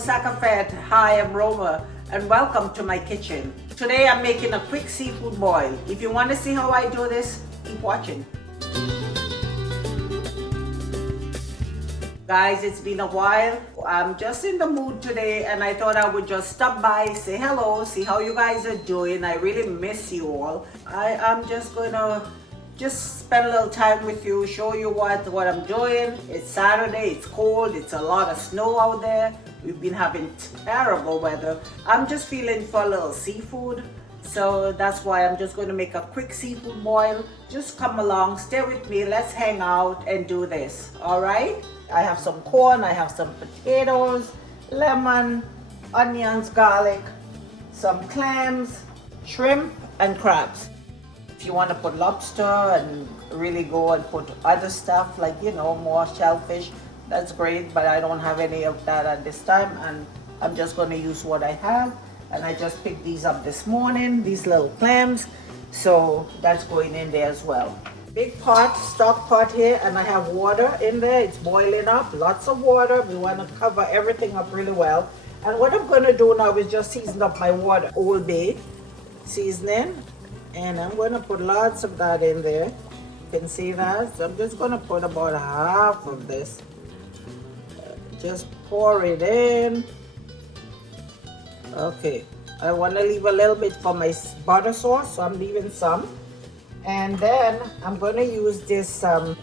SakaFet. Hi, I'm Roma and welcome to my kitchen. Today I'm making a quick seafood boil. If you want to see how I do this, keep watching. Guys, it's been a while. I'm just in the mood today and I thought I would just stop by, say hello, see how you guys are doing. I really miss you all. I'm just gonna spend a little time with you, show you what I'm doing. It's Saturday, it's cold, it's a lot of snow out there. We've been having terrible weather. I'm just feeling for a little seafood. So that's why I'm just going to make a quick seafood boil. Just come along, stay with me, let's hang out and do this, all right? I have some corn, I have some potatoes, lemon, onions, garlic, some clams, shrimp, and crabs. If you want to put lobster and really go and put other stuff like, you know, more shellfish, that's great, but I don't have any of that at this time, and I'm just going to use what I have. And I just picked these up this morning, these little clams, so that's going in there as well. Big pot, stock pot here, and I have water in there. It's boiling up, lots of water. We want to cover everything up really well. And what I'm going to do now is just season up my water, Old Bay seasoning, and I'm going to put lots of that in there. You can see that. So I'm just going to put about half of this. Just pour it in. Okay, I want to leave a little bit for my butter sauce, so I'm leaving some. And then I'm going to use this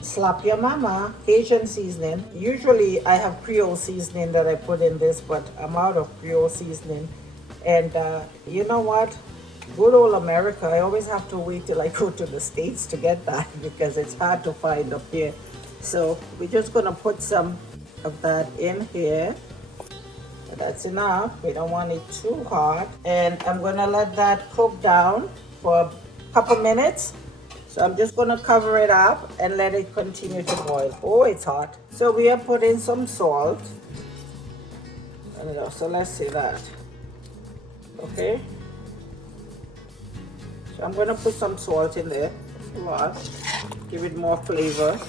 Slap Your Mama Cajun seasoning. Usually I have Creole seasoning that I put in this, but I'm out of Creole seasoning. And you know what? Good old America, I always have to wait till I go to the States to get that because it's hard to find up here. So we're just going to put some of that in here. That's enough. We don't want it too hot. And I'm going to let that cook down for a couple minutes. So I'm just going to cover it up and let it continue to boil. Oh, it's hot. So we are putting some salt. So let's see that. Okay. So I'm going to put some salt in there. A lot. Give it more flavor.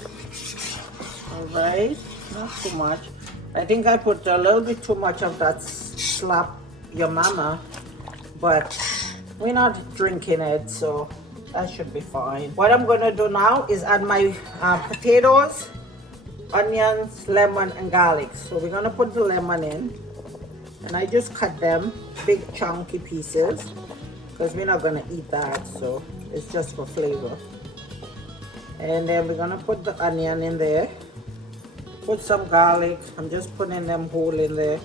All right. Not too much. I think I put a little bit too much of that Slap Your Mama, but we're not drinking it, so that should be fine. What I'm going to do now is add my potatoes, onions, lemon, and garlic. So we're going to put the lemon in, and I just cut them big chunky pieces because we're not going to eat that, so it's just for flavor. And then we're going to put the onion in there. Put some garlic. I'm just putting them whole in there.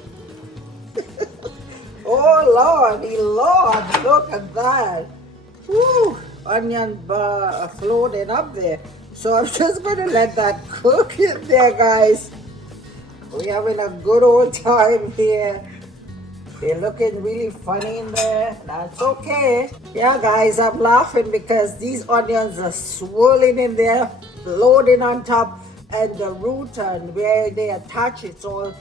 Oh Lord, look at that. Whew, onion floating up there. So I'm just going to let that cook in there, guys. We're having a good old time here. They're looking really funny in there. That's okay. Yeah, guys, I'm laughing because these onions are swirling in there, loading on top. And the root and where they attach, it's all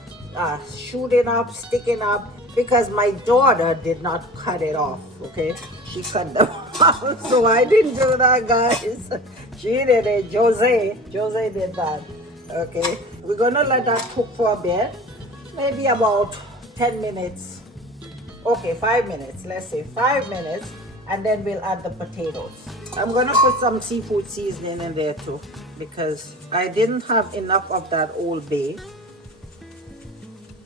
shooting up, sticking up, because my daughter did not cut it off, okay? She cut them off, so I didn't do that, guys. She did it, Jose did that, okay? We're gonna let that cook for a bit, maybe about 10 minutes. Okay, 5 minutes, let's say 5 minutes, and then we'll add the potatoes. I'm gonna put some seafood seasoning in there too, because I didn't have enough of that Old Bay.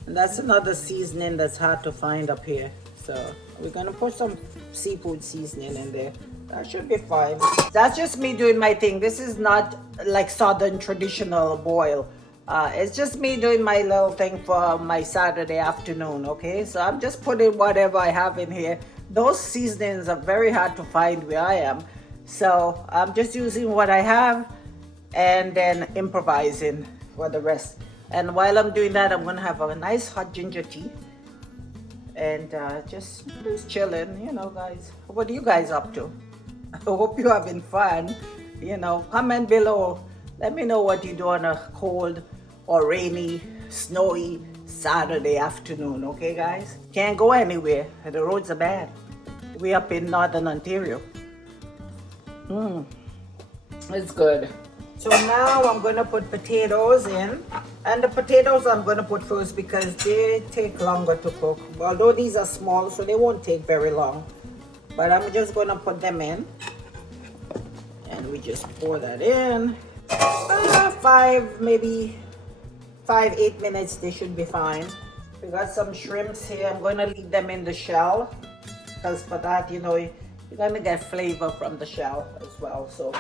And that's another seasoning that's hard to find up here. So we're gonna put some seafood seasoning in there. That should be fine. That's just me doing my thing. This is not like Southern traditional boil. It's just me doing my little thing for my Saturday afternoon, okay? So I'm just putting whatever I have in here. Those seasonings are very hard to find where I am. So I'm just using what I have and then improvising for the rest. And while I'm doing that, I'm gonna have a nice hot ginger tea and just chilling, you know, guys. What are you guys up to? I hope you're having fun. You know, comment below. Let me know what you do on a cold or rainy, snowy Saturday afternoon, okay, guys? Can't go anywhere. The roads are bad. We're up in Northern Ontario. It's good. So now I'm going to put potatoes in, And the potatoes I'm going to put first because they take longer to cook. Although these are small, so they won't take very long. But I'm just going to put them in. And we just pour that in. 8 minutes, they should be fine. We got some shrimps here. I'm going to leave them in the shell. Because for that, you know, you're going to get flavor from the shell as well. So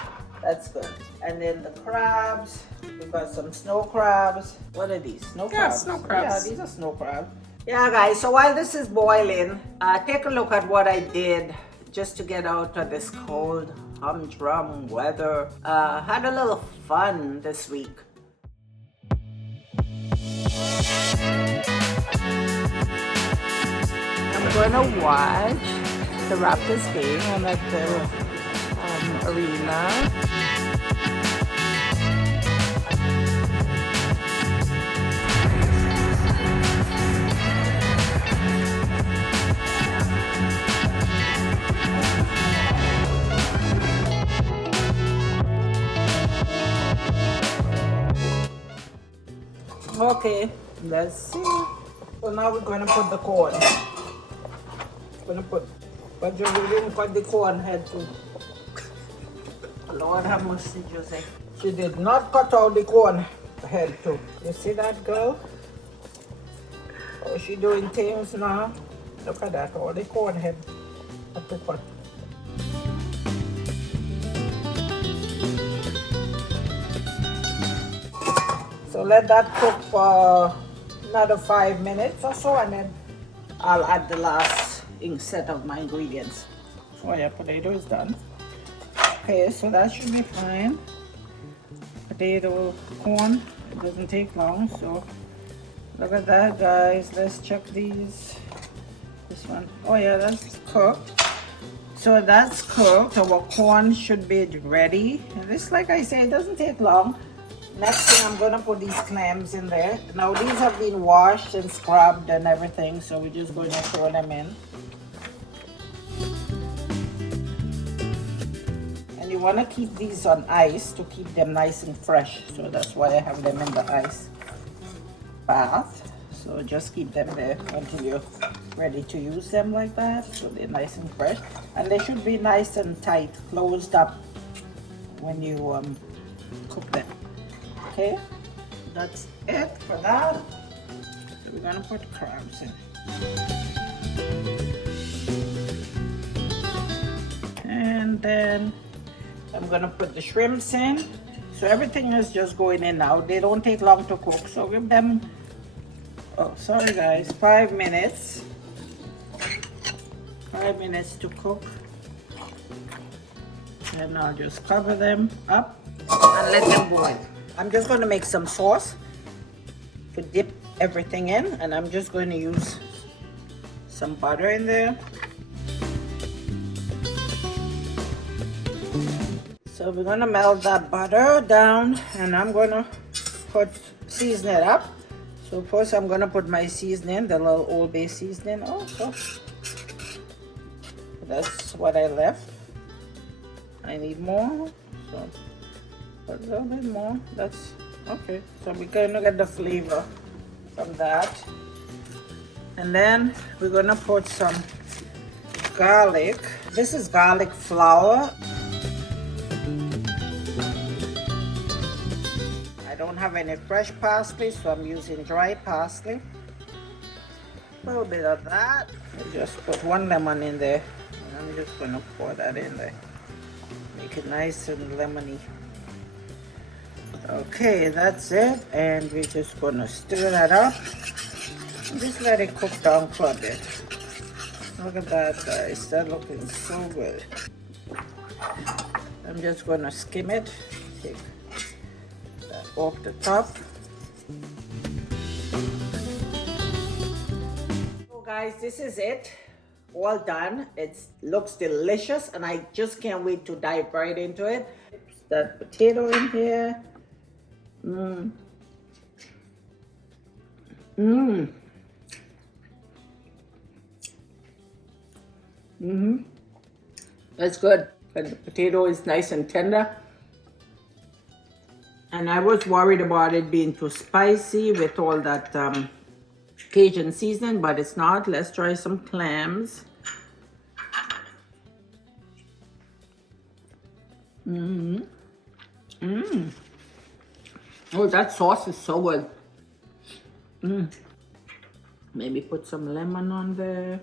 that's good. And then the crabs. We got some snow crabs. What are these? Snow crabs? Yeah, snow crabs. Yeah, these are snow crabs. Yeah, guys, so while this is boiling, take a look at what I did just to get out of this cold, humdrum weather. Had a little fun this week. I'm gonna watch the Raptors game. I'm at the arena. Okay, let's see. So now we're going to put the corn. But you didn't cut the corn head too. Lord have mercy, Jose. She did not cut out the corn head too. You see that, girl? Oh, she doing things now. Look at that, all the corn head have to cut. So let that cook for another 5 minutes or so, and then I'll add the last set of my ingredients. So your potato is done. Okay, so that should be fine. Potato, corn, it doesn't take long. So look at that, guys. Let's check these. This one. Oh yeah, that's cooked. So that's cooked. Our corn should be ready. And this, like I say, it doesn't take long. Next thing, I'm gonna put these clams in there. Now these have been washed and scrubbed and everything, so we're just going to throw them in. And you want to keep these on ice to keep them nice and fresh. So that's why I have them in the ice bath. So just keep them there until you're ready to use them like that. So they're nice and fresh. And they should be nice and tight, closed up when you cook them. Okay, that's it for that. So we're gonna put crabs in. And then I'm gonna put the shrimps in. So everything is just going in now. They don't take long to cook. So give them, oh, sorry guys, 5 minutes. 5 minutes to cook. And I'll just cover them up and let them boil. I'm just going to make some sauce to dip everything in, and I'm just going to use some butter in there. So we're going to melt that butter down, and I'm going to season it up. So first I'm going to put my seasoning, the little Old Bay seasoning. Oh, so that's what I left. I need more. So a little bit more. That's okay. So we're gonna get the flavor from that, and then we're gonna put some garlic. This is garlic flour. I don't have any fresh parsley, so I'm using dry parsley. A little bit of that. I just put 1 lemon in there, and I'm just gonna pour that in there. Make it nice and lemony. Okay, that's it, and we're just gonna stir that up and just let it cook down for a bit. Look at that, guys, that's looking so good. I'm just gonna skim it, take that off the top. So guys, this is it, all done. It looks delicious, and I just can't wait to dive right into it. That potato in here. That's good. But the potato is nice and tender. And I was worried about it being too spicy with all that Cajun seasoning, but it's not. Let's try some clams. Oh, that sauce is so good. Maybe put some lemon on there.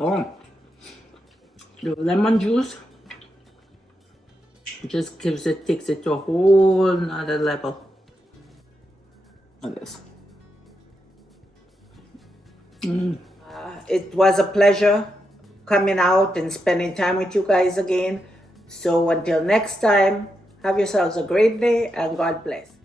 Oh, the lemon juice just takes it to a whole nother level. Look at this. It was a pleasure coming out and spending time with you guys again. So until next time, have yourselves a great day and God bless.